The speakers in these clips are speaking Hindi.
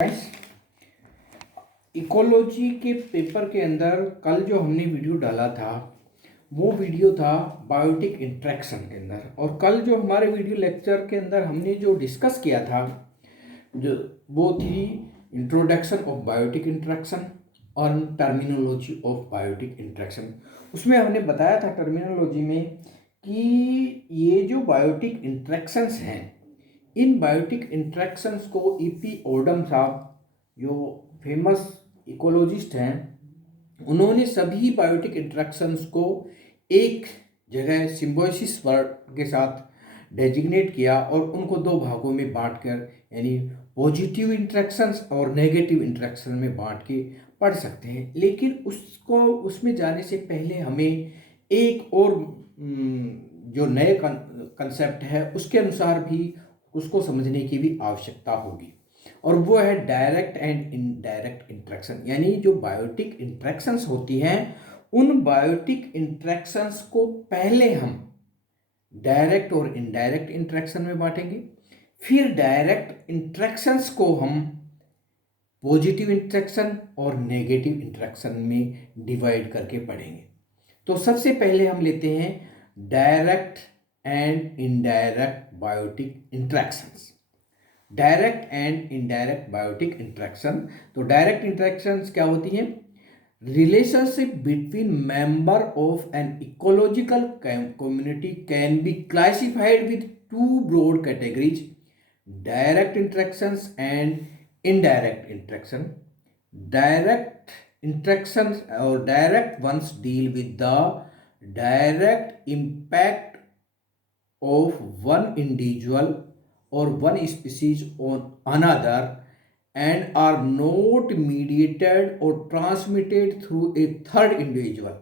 फ्रेंड्स, इकोलॉजी के पेपर के अंदर कल जो हमने वीडियो डाला था वो वीडियो था बायोटिक इंट्रैक्शन के अंदर। और कल जो हमारे वीडियो लेक्चर के अंदर हमने जो डिस्कस किया था जो वो थी इंट्रोडक्शन ऑफ बायोटिक इंट्रैक्शन और टर्मिनोलॉजी ऑफ बायोटिक इंट्रैक्शन। उसमें हमने बताया था टर्मिनोलॉजी में कि ये जो बायोटिक इंट्रैक्शंस हैं, इन बायोटिक इंट्रैक्शंस को ईपी ओडम साहब जो फेमस इकोलॉजिस्ट हैं उन्होंने सभी बायोटिक इंट्रैक्शंस को एक जगह सिम्बोसिस वर्ड के साथ डेजिग्नेट किया और उनको दो भागों में बांटकर, यानी पॉजिटिव इंट्रैक्शंस और नेगेटिव इंट्रैक्शन में बांट के पढ़ सकते हैं। लेकिन उसमें जाने से पहले हमें एक और जो नए कंसेप्ट है उसके अनुसार भी उसको समझने की भी आवश्यकता होगी, और वो है डायरेक्ट एंड इनडायरेक्ट इंट्रैक्शन। यानी जो बायोटिक इंट्रैक्शंस होती हैं उन बायोटिक इंट्रैक्शंस को पहले हम डायरेक्ट और इनडायरेक्ट इंट्रैक्शन में बांटेंगे, फिर डायरेक्ट इंट्रैक्शंस को हम पॉजिटिव इंट्रैक्शन और नेगेटिव इंट्रैक्शन में डिवाइड करके पढ़ेंगे। तो सबसे पहले हम लेते हैं direct and indirect biotic interactions. Direct and indirect biotic interaction. तो डायरेक्ट इंट्रैक्शंस क्या होती हैं? Relationship between member of an ecological community can be classified with two broad categories, direct interactions and indirect interaction. Direct interactions और direct ones deal with the direct impact of one individual or one species on another and are not mediated or transmitted through a third individual.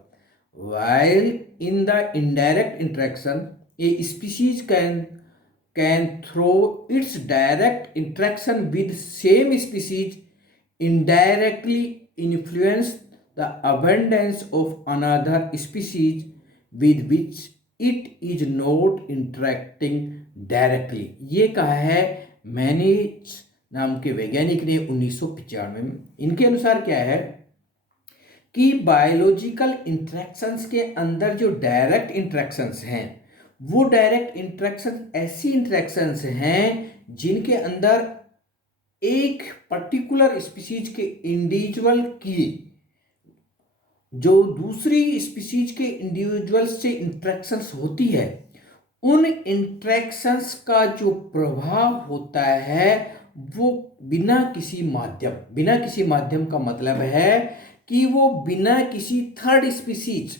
While in the indirect interaction, a species can through its direct interaction with same species indirectly influence the abundance of another species with which it is not interacting directly। ये कहा है मैनेज नाम के वैज्ञानिक ने 1995 में। इनके अनुसार क्या है कि बायोलॉजिकल इंट्रैक्शंस के अंदर जो डायरेक्ट इंट्रैक्शंस हैं वो डायरेक्ट इंट्रैक्शन ऐसी इंट्रैक्शंस हैं जिनके अंदर एक पर्टिकुलर स्पीशीज के इंडिविजुअल की जो दूसरी स्पीशीज के इंडिविजुअल से इंट्रैक्शंस होती है, उन इंट्रैक्शंस का जो प्रभाव होता है वो बिना किसी माध्यम का मतलब है कि वो बिना किसी थर्ड स्पीशीज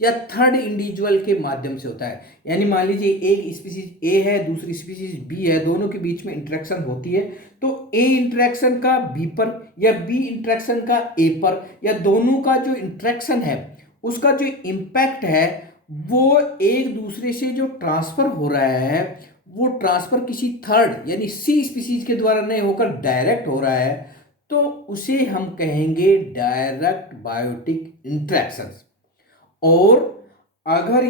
या थर्ड इंडिविजुअल के माध्यम से होता है। यानी मान लीजिए एक स्पीशीज ए है, दूसरी स्पीशीज बी है, दोनों के बीच में इंटरेक्शन होती है, तो ए इंटरेक्शन का बी पर या बी इंटरेक्शन का ए पर या दोनों का जो इंटरेक्शन है उसका जो इम्पैक्ट है वो एक दूसरे से जो ट्रांसफर हो रहा है वो ट्रांसफर किसी थर्ड यानी सी स्पीशीज के द्वारा नहीं होकर डायरेक्ट हो रहा है, तो उसे हम कहेंगे डायरेक्ट बायोटिक इंट्रैक्शंस। और अगर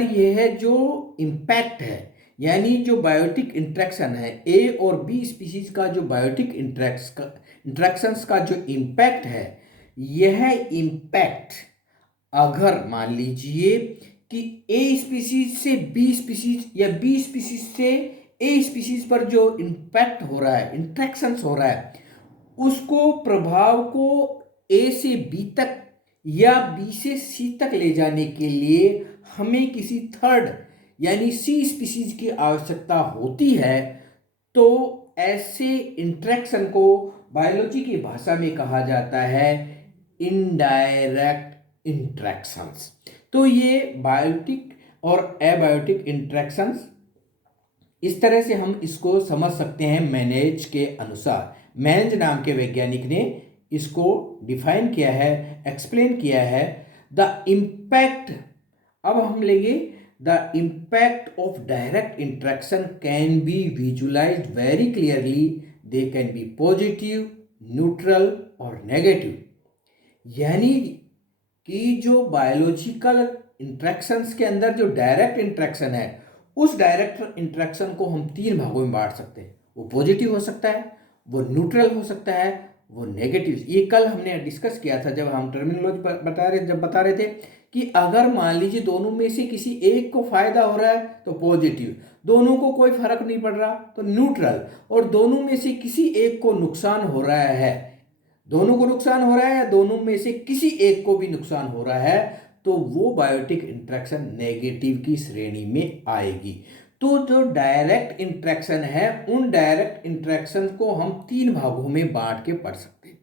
यह है जो इम्पैक्ट है, यानी जो बायोटिक इंट्रैक्शन है ए और बी स्पीशीज का जो बायोटिक इंट्रैक्शंस का जो इम्पैक्ट है, यह इम्पैक्ट अगर मान लीजिए कि ए स्पीशीज से बी स्पीशीज या बी स्पीशीज से ए स्पीशीज पर जो इम्पैक्ट हो रहा है, इंट्रैक्शंस हो रहा है, उसको प्रभाव को ए से बी तक या बी से सी तक ले जाने के लिए हमें किसी थर्ड यानी सी स्पीशीज की आवश्यकता होती है। तो ऐसे इंट्रैक्शन को बायोलॉजी की भाषा में कहा जाता है इनडायरेक्ट इंट्रैक्शंस। तो ये बायोटिक और एबायोटिक इंट्रैक्शंस, इस तरह से हम इसको समझ सकते हैं मैनेज के अनुसार। मैनेज नाम के वैज्ञानिक ने इसको डिफाइन किया है, एक्सप्लेन किया है। द इम्पैक्ट, अब हम लेंगे the impact of direct interaction can be visualised very clearly. They can be positive, neutral और नेगेटिव। यानी कि जो बायोलॉजिकल इंट्रैक्शंस के अंदर जो डायरेक्ट इंट्रैक्शन है, उस डायरेक्ट इंट्रैक्शन को हम तीन भागों में बांट सकते हैं। वो पॉजिटिव हो सकता है, वो न्यूट्रल हो सकता है, वो नेगेटिव। ये कल हमने डिस्कस किया था जब हम टर्मिनोलॉजी बता रहे थे कि अगर मान लीजिए दोनों में से किसी एक को फायदा हो रहा है तो पॉजिटिव, दोनों को कोई फर्क नहीं पड़ रहा तो न्यूट्रल, और दोनों में से किसी एक को नुकसान हो रहा है, दोनों को नुकसान हो रहा है या दोनों में से किसी एक को भी नुकसान हो रहा है, तो वो बायोटिक इंटरेक्शन नेगेटिव की श्रेणी में आएगी। तो जो डायरेक्ट इंटरेक्शन है, उन डायरेक्ट इंटरेक्शन को हम 3 भागों में बांट के पढ़ सकते हैं।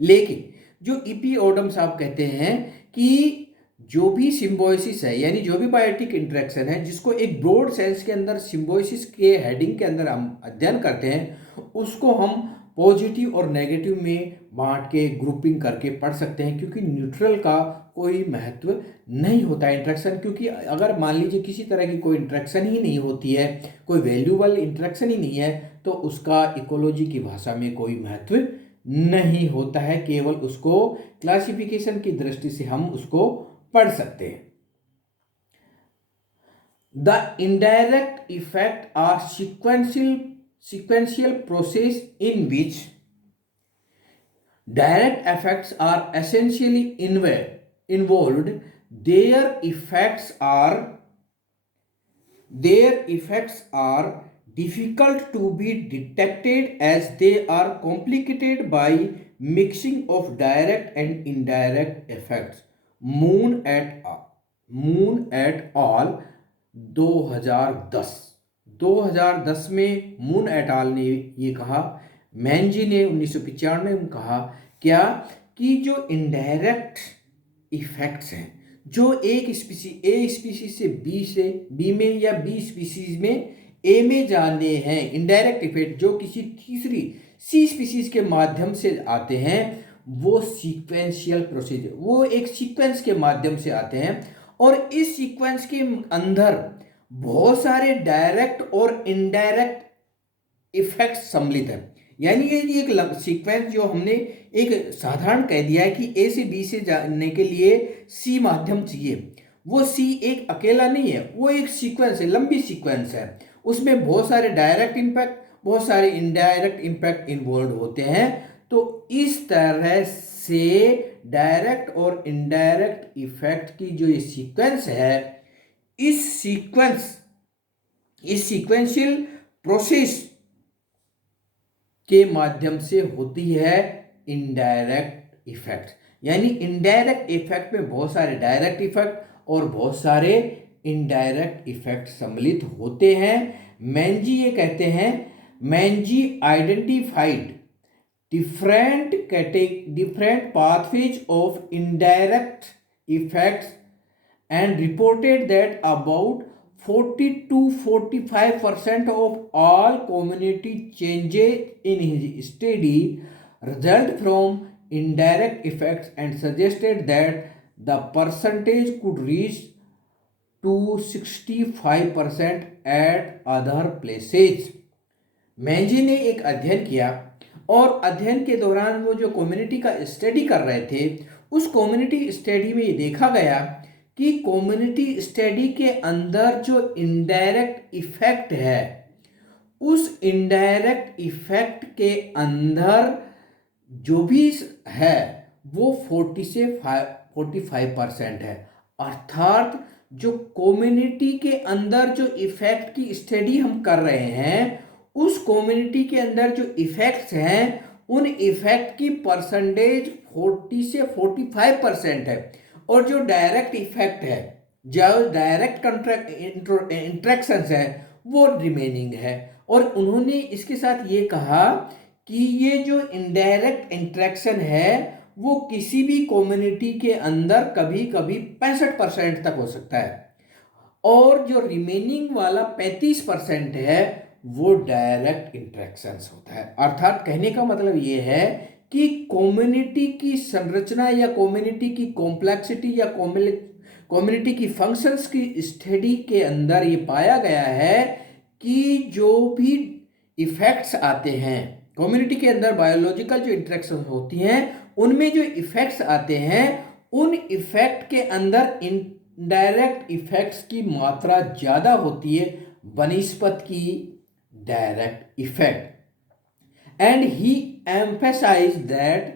लेकिन जो ईपी ओडम साहब कहते हैं कि जो भी सिम्बोसिस है, यानी जो भी बायोटिक इंटरेक्शन है जिसको एक ब्रॉड सेंस के अंदर सिम्बोसिस के हेडिंग के अंदर हम अध्ययन करते हैं, उसको हम पॉजिटिव और नेगेटिव में बांट के ग्रुपिंग करके पढ़ सकते हैं, क्योंकि न्यूट्रल का कोई महत्व नहीं होता है इंटरेक्शन। क्योंकि अगर मान लीजिए किसी तरह की कोई इंटरेक्शन ही नहीं होती है, कोई वैल्यूबल इंटरेक्शन ही नहीं है, तो उसका इकोलॉजी की भाषा में कोई महत्व नहीं होता है, केवल उसको क्लासिफिकेशन की दृष्टि से हम उसको पढ़ सकते हैं। The indirect effect are sequential process in which direct effects are essentially involved. Their effects are difficult to be detected as they are complicated by mixing of direct and indirect effects. Moon et al. 2010 में मून एट आल ने ये कहा, मैनजी ने 1995 में कहा क्या कि जो इनडायरेक्ट इफेक्ट्स हैं, जो एक स्पीसीज ए स्पीसीज से बी में या बी स्पीसीज में ए में जाने हैं, इनडायरेक्ट इफेक्ट जो किसी तीसरी सी स्पीसीज के माध्यम से आते हैं, वो सीक्वेंशियल प्रोसीजर, वो एक सीक्वेंस के माध्यम से आते हैं, और इस सीक्वेंस के अंदर बहुत सारे डायरेक्ट और इनडायरेक्ट इफेक्ट सम्मिलित हैं। यानी ये एक सीक्वेंस जो हमने एक साधारण कह दिया है कि ए से बी से जाने के लिए सी माध्यम चाहिए, वो सी एक अकेला नहीं है, वो एक सीक्वेंस है, लंबी सीक्वेंस है, उसमें बहुत सारे डायरेक्ट इम्पैक्ट, बहुत सारे इनडायरेक्ट इम्पैक्ट इन्वॉल्व होते हैं। तो इस तरह से डायरेक्ट और इनडायरेक्ट इफेक्ट की जो ये सीक्वेंस है, इस सीक्वेंशियल प्रोसेस के माध्यम से होती है इनडायरेक्ट इफेक्ट। यानी इनडायरेक्ट इफेक्ट में बहुत सारे डायरेक्ट इफेक्ट और बहुत सारे इनडायरेक्ट इफेक्ट सम्मिलित होते हैं। मैनजी ये कहते हैं, मैनजी identified different pathways of indirect effects and reported that about 40 to 45% of all community changes in his study result from indirect effects, and suggested that the percentage could reach to 65% at other places. मैंजी ने एक अध्ययन किया, और अध्ययन के दौरान वो जो कम्युनिटी का स्टडी कर रहे थे, उस कम्युनिटी स्टडी में ये देखा गया कि कम्युनिटी स्टडी के अंदर जो इनडायरेक्ट इफेक्ट है, उस इनडायरेक्ट इफेक्ट के अंदर जो भी है वो 40 से 45% है। अर्थात जो कम्युनिटी के अंदर जो इफेक्ट की स्टडी हम कर रहे हैं, उस कम्युनिटी के अंदर जो इफेक्ट्स हैं, उन इफेक्ट की परसेंटेज 40 से 45% है, और जो डायरेक्ट इफेक्ट है, जो डायरेक्ट इंट्रैक्शंस है, वो रिमेनिंग है। और उन्होंने इसके साथ ये कहा कि ये जो इनडायरेक्ट इंट्रैक्शन है वो किसी भी कम्युनिटी के अंदर कभी कभी 65% तक हो सकता है, और जो रिमेनिंग वाला 35% है वो डायरेक्ट इंट्रैक्शंस होता है। अर्थात कहने का मतलब ये है कि कम्युनिटी की संरचना या कम्युनिटी की कॉम्प्लेक्सिटी या कम्युनिटी की फंक्शंस की स्टडी के अंदर ये पाया गया है कि जो भी इफेक्ट्स आते हैं कम्युनिटी के अंदर, बायोलॉजिकल जो इंट्रैक्शन होती हैं, उनमें जो इफेक्ट्स आते हैं, उन इफेक्ट के अंदर इनडायरेक्ट इफेक्ट्स की मात्रा ज़्यादा होती है बनिस्पत की direct effect. and he emphasized that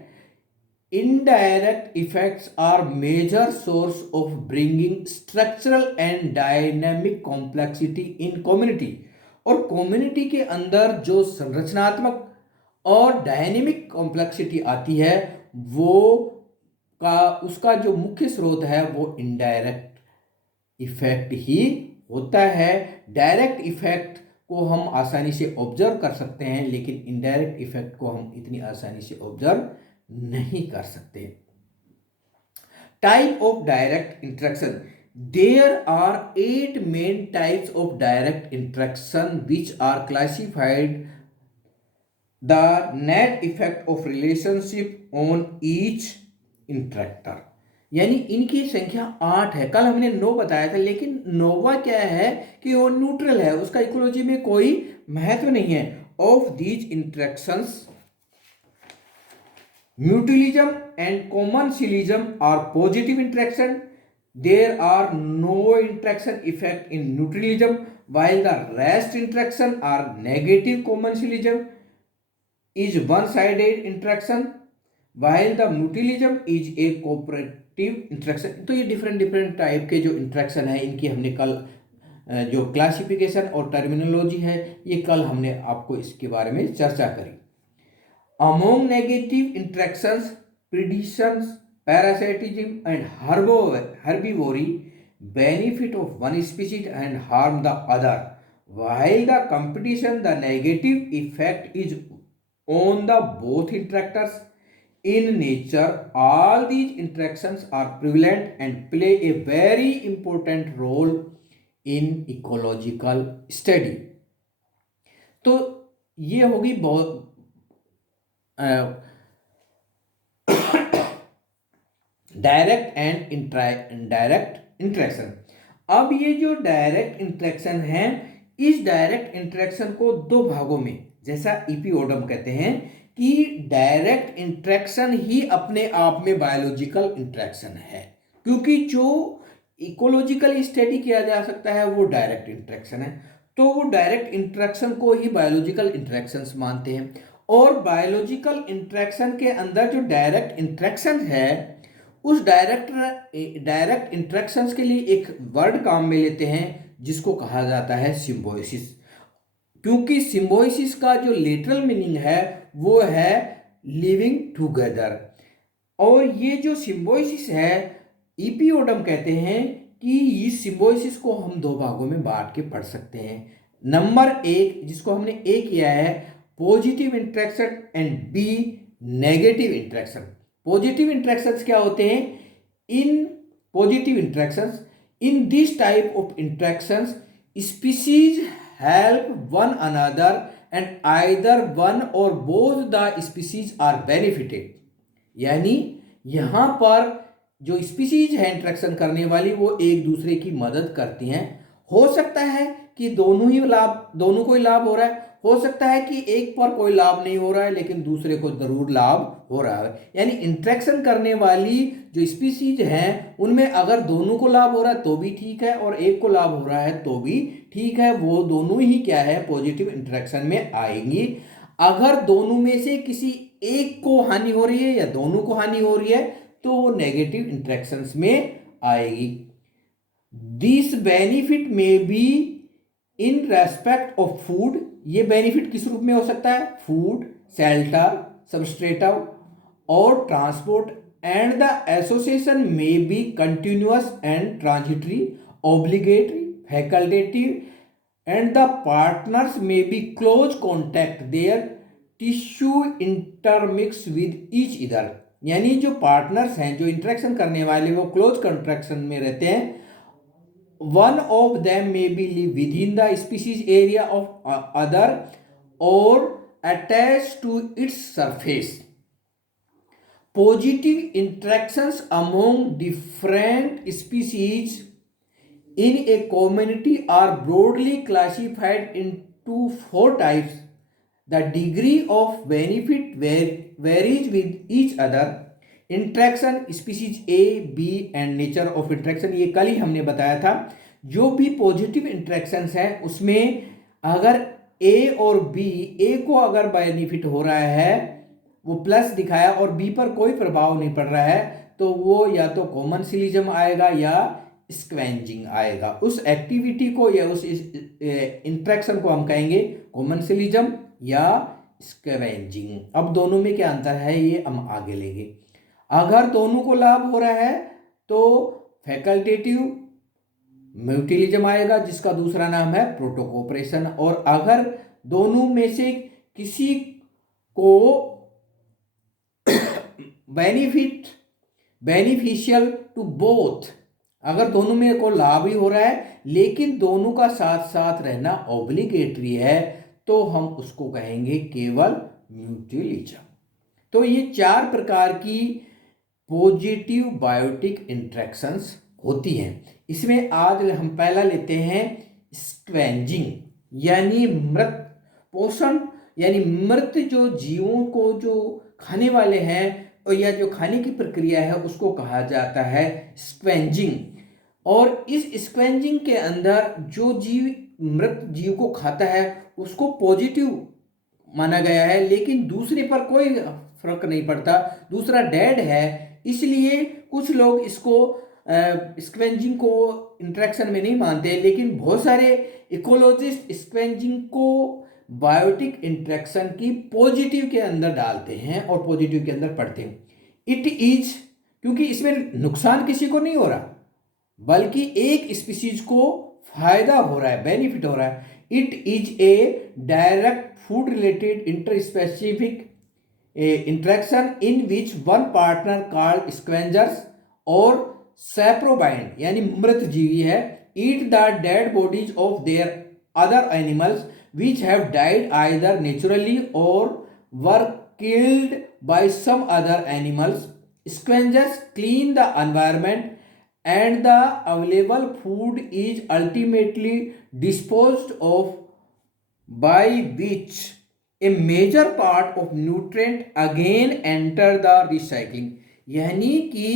indirect effects are major source of bringing structural and dynamic complexity in community। और कम्युनिटी के अंदर जो संरचनात्मक और डायनेमिक कॉम्प्लेक्सिटी आती है वो का उसका जो मुख्य स्रोत है वो इनडायरेक्ट इफेक्ट ही होता है। डायरेक्ट इफेक्ट को हम आसानी से ऑब्जर्व कर सकते हैं लेकिन इनडायरेक्ट इफेक्ट को हम इतनी आसानी से ऑब्जर्व नहीं कर सकते। Type of direct interaction, there are 8 main types of direct interaction which are classified the net effect of relationship on each interactor. यानी इनकी संख्या 8 है। कल हमने 9 बताया था लेकिन 9वां क्या है कि वो न्यूट्रल है, उसका इकोलॉजी में कोई महत्व नहीं है। Of these interactions mutualism and commensalism are positive interaction. There are no interaction effect in neutralism, while the rest interaction are negative commensalism is one-sided interaction, while the mutualism is a cooperative interaction। तो ये डिफरेंट टाइप के जो इंट्रैक्शन है इनकी हमने कल जो क्लासिफिकेशन और टर्मिनोलॉजी है ये कल हमने आपको इसके बारे में चर्चा करी। Among negative interactions, predations, parasitism and herbivory benefit of one species and harm the other, while the competition, the negative effect is on the both interactors। In nature, all these interactions are prevalent and play a very important role in ecological study। तो ये होगी बहुत डायरेक्ट एंड इनडायरेक्ट इंटरेक्शन। अब ये जो डायरेक्ट इंटरेक्शन है इस डायरेक्ट इंटरेक्शन को दो भागों में, जैसा इपिओडम कहते हैं कि डायरेक्ट इंटरेक्शन ही अपने आप में बायोलॉजिकल इंटरेक्शन है, क्योंकि जो इकोलॉजिकल स्टडी किया जा सकता है वो डायरेक्ट इंटरेक्शन है। तो वो डायरेक्ट इंटरेक्शन को ही बायोलॉजिकल इंटरेक्शंस मानते हैं। और बायोलॉजिकल इंटरेक्शन के अंदर जो डायरेक्ट इंटरेक्शन है उस डायरेक्ट इंटरेक्शंस के लिए एक वर्ड काम में लेते हैं जिसको कहा जाता है सिम्बायोसिस। क्योंकि सिम्बायोसिस का जो लिटरल मीनिंग है वो है लिविंग टुगेदर। और ये जो सिम्बायोसिस है इपिओडम कहते हैं कि इस सिम्बायोसिस को हम दो भागों में बांट के पढ़ सकते हैं। नंबर 1 जिसको हमने ए किया है positive interaction and B negative interaction. Positive interactions क्या होते हैं? In positive interactions, in this type of interactions species help one another and either one और both the species are benefited. यानी यहां पर जो स्पीशीज है इंटरेक्शन करने वाली वो एक दूसरे की मदद करती हैं। हो सकता है कि दोनों को ही लाभ हो रहा है, हो सकता है कि एक पर कोई लाभ नहीं हो रहा है लेकिन दूसरे को जरूर लाभ हो रहा है। यानी इंटरेक्शन करने वाली जो स्पीशीज हैं उनमें अगर दोनों को लाभ हो रहा है तो भी ठीक है और एक को लाभ हो रहा है तो भी ठीक है, वो दोनों ही क्या है पॉजिटिव इंटरेक्शन में आएंगी। अगर दोनों में से किसी एक को हानि हो रही है या दोनों को हानि हो रही है तो वो नेगेटिव इंटरेक्शंस में आएगी। This benefit may be in respect of food. ये बेनिफिट किस रूप में हो सकता है? फूड, शेल्टर, सबस्ट्रेटम और transport. And the association may be continuous and transitory, obligatory, facultative and the partners may be close contact, their tissue intermix with each other. यानी जो पार्टनर्स हैं, जो इंटरेक्शन करने वाले, वो क्लोज कॉन्ट्रैक्शन में रहते हैं। One of them may be live within the species area of other or attached to its surface. Positive interactions among different species in a community are broadly classified into 4 types. The degree of benefit varies with each other. Interaction species A, B and nature of interaction, ये कल ही हमने बताया था। जो भी पॉजिटिव इंट्रैक्शंस हैं उसमें अगर ए और बी, ए को अगर बेनिफिट हो रहा है वो प्लस दिखाया और बी पर कोई प्रभाव नहीं पड़ रहा है तो वो या तो कॉमन सिलिज्म आएगा या स्क्वेंजिंग आएगा। उस एक्टिविटी को या उस इंट्रैक्शन को हम कहेंगे कॉमन सिलिज्म या स्क्वेंजिंग। अब दोनों में क्या अंतर है ये हम आगे लेंगे। अगर दोनों को लाभ हो रहा है तो फैकल्टेटिव म्यूटिलिज्म आएगा जिसका दूसरा नाम है प्रोटोकोपरेशन। और अगर दोनों में से किसी को बेनिफिशियल टू बोथ, अगर दोनों में को लाभ ही हो रहा है लेकिन दोनों का साथ साथ रहना ऑब्लिगेटरी है तो हम उसको कहेंगे केवल म्यूटिलिज्म। तो ये 4 प्रकार की पॉजिटिव बायोटिक इंटरेक्शंस होती हैं। इसमें आज हम पहला लेते हैं स्क्वेंजिंग, यानी मृत पोषण, यानी मृत जो जीवों को जो खाने वाले हैं और या जो खाने की प्रक्रिया है उसको कहा जाता है स्क्वेंजिंग। और इस स्क्वेंजिंग के अंदर जो जीव मृत जीव को खाता है उसको पॉजिटिव माना गया है, लेकिन दूसरे पर कोई फर्क नहीं पड़ता, दूसरा डेड है। इसलिए कुछ लोग इसको स्क्वेंजिंग को इंटरेक्शन में नहीं मानते, लेकिन बहुत सारे इकोलॉजिस्ट स्क्वेंजिंग को बायोटिक इंटरेक्शन की पॉजिटिव के अंदर डालते हैं और पॉजिटिव के अंदर पढ़ते हैं। इट इज, क्योंकि इसमें नुकसान किसी को नहीं हो रहा बल्कि एक स्पीसीज को फायदा हो रहा है, बेनिफिट हो रहा है। It is a direct food related interspecific interaction in which one partner called scavengers और सैप्रोबाइंड, यानी मृत जीवी है, eat the dead bodies of their other animals which have died either naturally or were killed by some other animals. Scavengers clean the environment and the available food is ultimately disposed of, by which a major part of nutrient again enter the recycling। यानी कि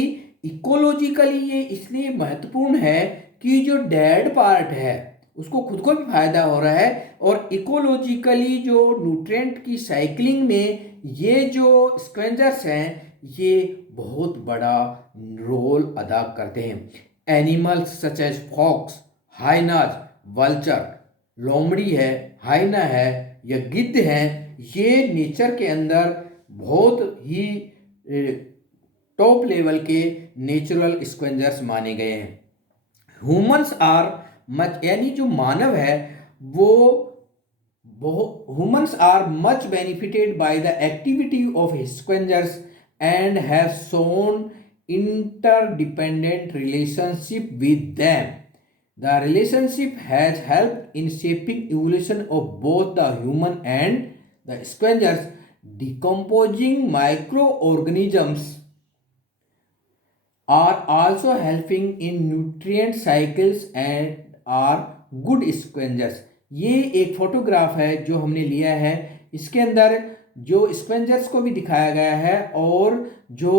इकोलॉजिकली ये इसलिए महत्वपूर्ण है कि जो डेड पार्ट है उसको खुद को भी फायदा हो रहा है और इकोलॉजिकली जो न्यूट्रिएंट की साइकिलिंग में ये जो स्क्वेंजर्स हैं ये बहुत बड़ा रोल अदा करते हैं। Animals such as fox, hyenas, vulture, लोमड़ी है, हाइना है या गिद्ध हैं, ये नेचर के अंदर बहुत ही टॉप लेवल के नेचुरल स्क्वेंजर्स माने गए हैं। ह्यूमन्स आर मच, यानी जो मानव है वो humans are much benefited by the activity of scavengers and have shown interdependent relationship with them. The relationship has helped in shaping evolution of both the human and the scavengers. Decomposing micro organisms are also helping in nutrient cycles and are good scavengers। ये एक फोटोग्राफ है जो हमने लिया है, इसके अंदर जो स्क्वेंजर्स को भी दिखाया गया है और जो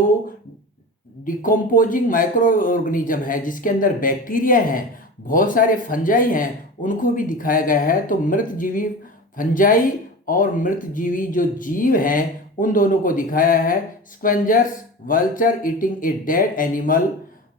डिकम्पोजिंग माइक्रो ऑर्गेनिज्म है जिसके अंदर बैक्टीरिया हैं, बहुत सारे फंजाई हैं, उनको भी दिखाया गया है। तो मृत जीवी फंजाई और मृत जीवी जो जीव हैं उन दोनों को दिखाया है। Scavengers, vulture eating a dead animal,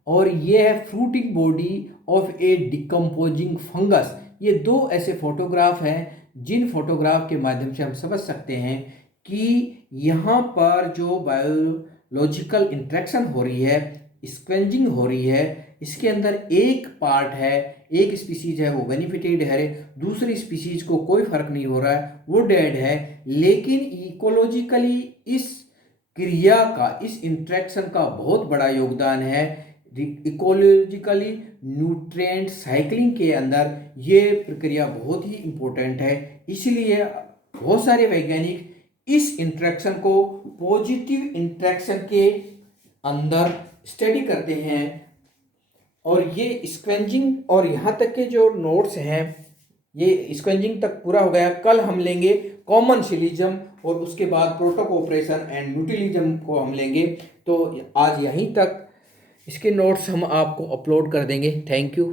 और ये है fruiting body of A decomposing fungus. ये 2 ऐसे फोटोग्राफ हैं जिन फोटोग्राफ के माध्यम से हम समझ सकते हैं कि यहाँ पर जो बायोलॉजिकल इंटरेक्शन हो रही है, स्क्वेंजिंग हो रही है, इसके अंदर एक पार्ट है, एक स्पीसीज है वो बेनिफिटेड है, दूसरी स्पीसीज को कोई फर्क नहीं हो रहा है, वो डेड है। लेकिन इकोलॉजिकली इस क्रिया का, इस इंटरेक्शन का बहुत बड़ा योगदान है। इकोलॉजिकली न्यूट्रिएंट साइकिलिंग के अंदर ये प्रक्रिया बहुत ही इम्पोर्टेंट है। इसलिए बहुत सारे वैज्ञानिक इस इंटरेक्शन को पॉजिटिव इंटरेक्शन के अंदर स्टडी करते हैं। और ये स्क्वेंजिंग और यहाँ तक के जो नोट्स हैं ये स्क्वेंजिंग तक पूरा हो गया। कल हम लेंगे कॉमन सिलिज्म और उसके बाद प्रोटोकोपरेशन एंड म्यूटिलिज्म को हम लेंगे। तो आज यहीं तक इसके नोट्स हम आपको अपलोड कर देंगे। Thank you.